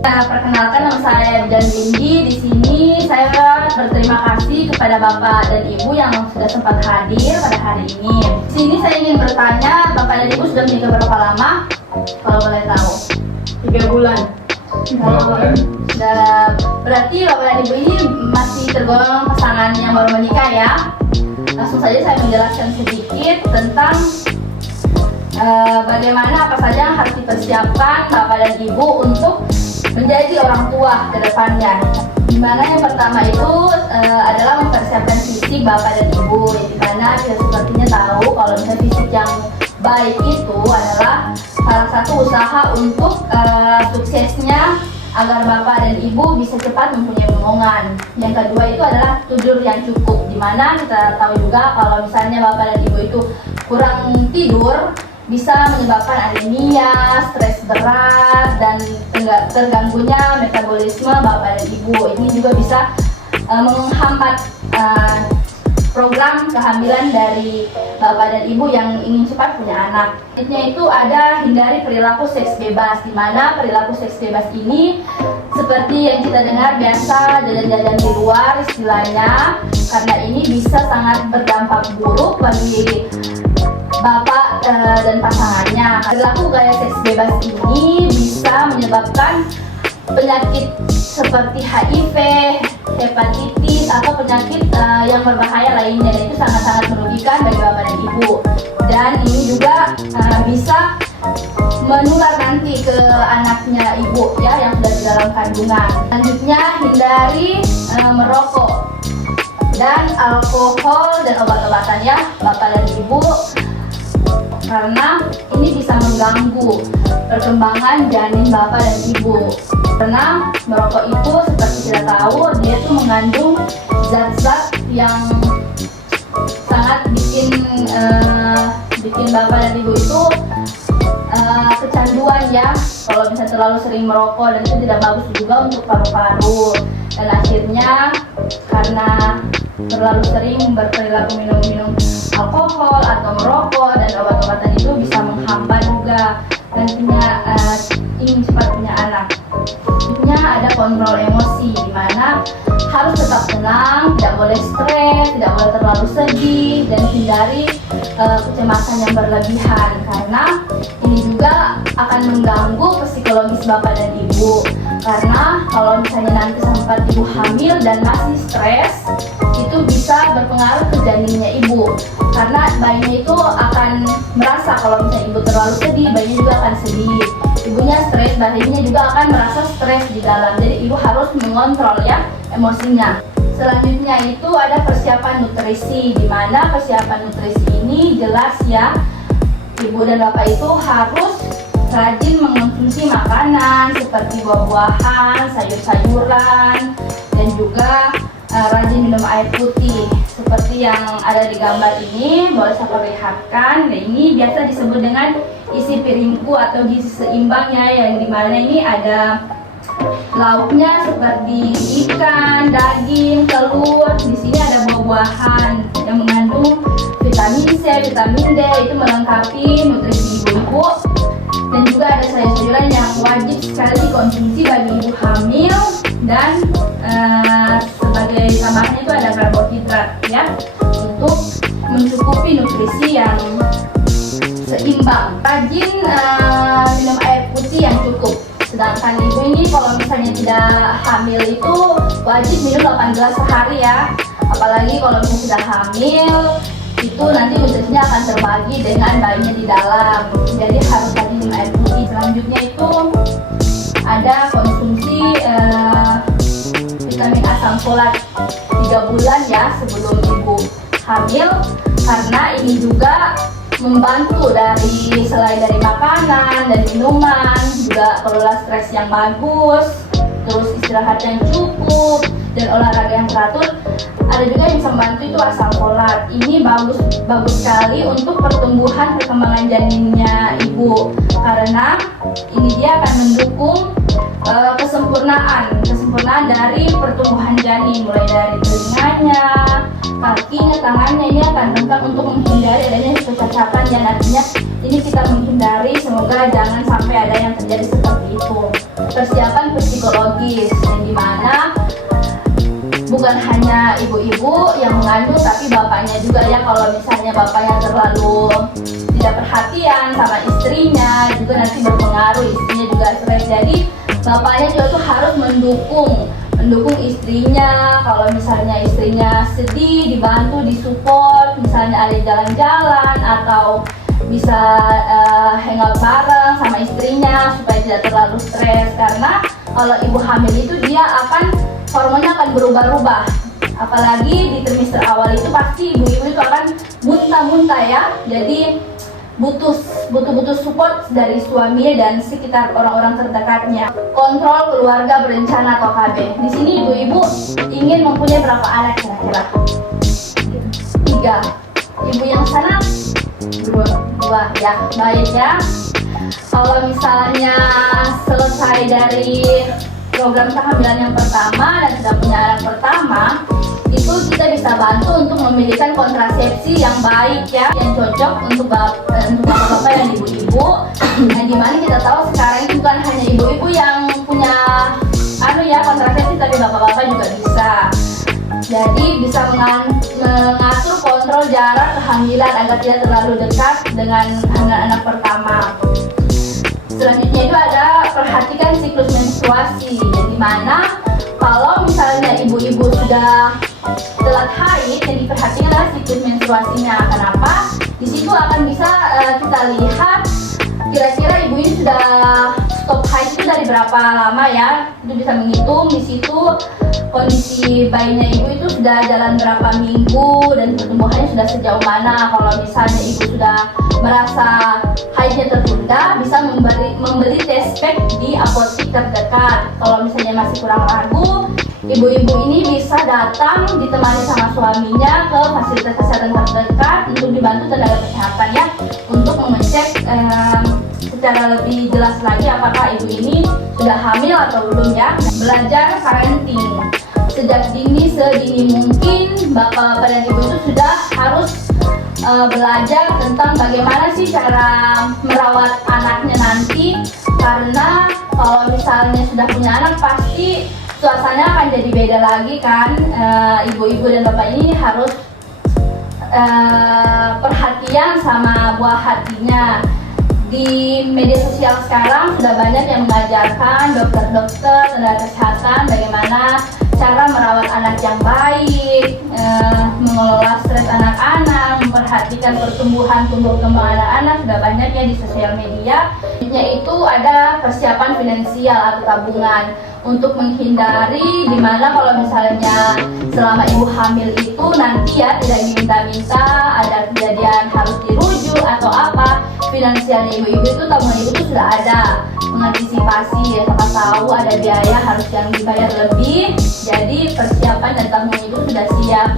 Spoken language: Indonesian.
Nah, perkenalkan nama saya Jan Windy. Di sini saya berterima kasih kepada Bapak dan Ibu yang sudah sempat hadir pada hari ini. Di sini saya ingin bertanya, Bapak dan Ibu sudah menikah berapa lama? Kalau boleh tahu. 3 bulan. Berarti Bapak dan Ibu ini masih tergolong pasangan yang baru menikah ya. Langsung saja saya menjelaskan sedikit tentang bagaimana apa saja yang harus dipersiapkan Bapak dan Ibu untuk menjadi orang tua ke depannya. Dimana yang pertama itu adalah mempersiapkan fisik Bapak dan Ibu, dimana kita sepertinya tahu kalau misalnya fisik yang baik itu adalah salah satu usaha untuk suksesnya agar Bapak dan Ibu bisa cepat mempunyai momongan. Yang kedua itu adalah tidur yang cukup, dimana kita tahu juga kalau misalnya Bapak dan Ibu itu kurang tidur bisa menyebabkan anemia, stres berat, dan terganggunya metabolisme Bapak dan Ibu. Ini juga bisa menghambat program kehamilan dari Bapak dan Ibu yang ingin cepat punya anak. Selanjutnya itu ada hindari perilaku seks bebas, di mana perilaku seks bebas ini seperti yang kita dengar biasa jajan-jajan di luar istilahnya, karena ini bisa sangat berdampak buruk bagi Bapak dan pasangannya. Perilaku gaya seks bebas ini bisa menyebabkan penyakit seperti HIV, hepatitis, atau penyakit yang berbahaya lainnya, dan itu sangat-sangat merugikan bagi Bapak dan Ibu. Dan ini juga bisa menular nanti ke anaknya Ibu ya yang sudah di dalam kandungan. Selanjutnya hindari merokok dan alkohol dan obat-obatan ya Bapak dan Ibu, karena ini bisa mengganggu perkembangan janin Bapak dan Ibu. Karena merokok itu seperti kita tahu dia tuh mengandung zat-zat yang sangat bikin Bapak dan Ibu itu kecanduan ya. Kalau bisa terlalu sering merokok, dan itu tidak bagus juga untuk paru-paru. Dan akhirnya karena terlalu sering berperilaku minum alkohol atau merokok dan obat-obatan itu bisa menghambat juga nantinya ingin cepat punya anak. Selanjutnya ada kontrol emosi, di mana harus tetap tenang, tidak boleh stres, tidak boleh terlalu sedih, dan hindari kecemasan yang berlebihan, karena ini juga akan mengganggu psikologis Bapak dan Ibu. Karena kalau misalnya nanti sempat Ibu hamil dan masih stres, itu bisa berpengaruh ke janinnya Ibu, karena bayinya itu akan merasa kalau misalnya Ibu terlalu sedih, bayinya juga akan sedih. Ibunya stres, bayinya juga akan merasa stres di dalam. Jadi Ibu harus mengontrol ya emosinya. Selanjutnya itu ada persiapan nutrisi, di mana persiapan nutrisi ini jelas ya, Ibu dan Bapak itu harus rajin mengonsumsi makanan seperti buah-buahan, sayur-sayuran, dan juga rajin minum air putih seperti yang ada di gambar ini. Boleh saya perlihatkan. Nah, ini biasa disebut dengan isi piringku atau gizi seimbangnya, yang dimana ini ada lauknya seperti ikan, daging, telur. Di sini ada buah-buahan yang mengandung vitamin C, vitamin D, itu melengkapi nutrisi ibu-ibu. Dan juga ada sayur-sayuran yang wajib sekali dikonsumsi bagi ibu hamil, dan sebagai tambahannya itu ada karbohidrat ya, untuk mencukupi nutrisi yang seimbang. Rajin minum air putih yang cukup. Sedangkan ibu ini kalau misalnya tidak hamil itu wajib minum 8 gelas sehari ya. Apalagi kalau misalnya sudah hamil, itu nanti nutrisinya akan terbagi dengan bayinya di dalam. Jadi harus rajin minum air putih. Selanjutnya itu ada konsumsi vitamin asam folat 3 bulan ya sebelum ibu hamil, karena ini juga membantu selain dari makanan dan minuman, juga kelola stres yang bagus, terus istirahat yang cukup, dan olahraga yang teratur. Ada juga yang bisa membantu itu asam folat. Ini bagus sekali untuk pertumbuhan perkembangan janinnya ibu, karena ini dia akan mendukung kesempurnaan dari pertumbuhan janin, mulai dari telinganya, kakinya, tangannya. Ini akan lengkap untuk menghindari adanya kecacatan, dan artinya ini kita menghindari, semoga jangan sampai ada yang terjadi seperti itu. Persiapan biologis, yang dimana bukan hanya ibu-ibu yang mengandung, tapi bapaknya juga ya. Kalau misalnya bapaknya terlalu tidak perhatian sama istrinya, juga nanti berpengaruh, istrinya juga stres. Jadi bapaknya juga tuh harus mendukung istrinya. Kalau misalnya istrinya sedih, dibantu, disupport, misalnya ada jalan-jalan atau bisa hangout bareng sama istrinya supaya tidak terlalu stres. Karena kalau ibu hamil itu dia hormonnya akan berubah-ubah. Apalagi di trimester awal itu pasti ibu-ibu itu akan muntah-muntah ya. Jadi butuh support dari suaminya dan sekitar orang-orang terdekatnya. Kontrol keluarga berencana atau KB. Di sini ibu-ibu ingin mempunyai berapa anak kira-kira? 3. Ibu yang sana? 2 ya, baik ya. Kalau misalnya selesai dari program kehamilan yang pertama dan sudah punya anak pertama, itu kita bisa bantu untuk memilihkan kontrasepsi yang baik ya, yang cocok untuk bapak-bapak dan ibu-ibu. Nah, dimana kita tahu sekarang itu bukan hanya ibu-ibu yang punya kontrasepsi, tapi bapak-bapak juga bisa. Jadi bisa mengatur kontrol jarak kehamilan agar tidak terlalu dekat dengan anak pertama. Selanjutnya itu ada perhatikan siklus menstruasi. Jadi mana kalau misalnya ibu-ibu sudah telat haid, yang diperhatikan adalah siklus menstruasinya. Kenapa? Di situ akan bisa kita lihat kira-kira ibu ini sudah stop haid itu dari berapa lama ya. Itu bisa menghitung di situ kondisi bayinya ibu itu sudah jalan berapa minggu dan pertumbuhannya sudah sejauh mana. Kalau misalnya ibu sudah merasa haidnya tertunda, bisa membeli test pack di apotek terdekat. Kalau misalnya masih kurang ragu, ibu-ibu ini bisa datang ditemani sama suaminya ke fasilitas kesehatan terdekat untuk dibantu tenaga kesehatan ya, untuk mengecek secara lebih jelas lagi apakah ibu ini sudah hamil atau belum ya. Belajar parenting sejak sedini mungkin bapak-bapak dan ibu itu sudah harus belajar tentang bagaimana sih cara merawat anaknya nanti. Karena kalau misalnya sudah punya anak pasti suasana akan jadi beda lagi kan. Ibu-ibu dan bapak ini harus perhatian sama buah hatinya. Di media sosial sekarang sudah banyak yang mengajarkan dokter-dokter, tenaga kesehatan bagaimana cara merawat anak yang baik, mengelola stres anak-anak, memperhatikan pertumbuhan tumbuh kembang anak-anak. Sudah banyak ya di sosial media. Yaitu ada persiapan finansial atau tabungan untuk menghindari dimana kalau misalnya selama ibu hamil itu nanti ya tidak diminta-minta, ada kejadian harus dirujuk atau apa, finansialnya ibu-ibu itu, tabungan ibu itu sudah ada mengantisipasi ya. Siapa tahu ada biaya harus yang dibayar lebih, jadi persiapan dan tabungan itu sudah siap.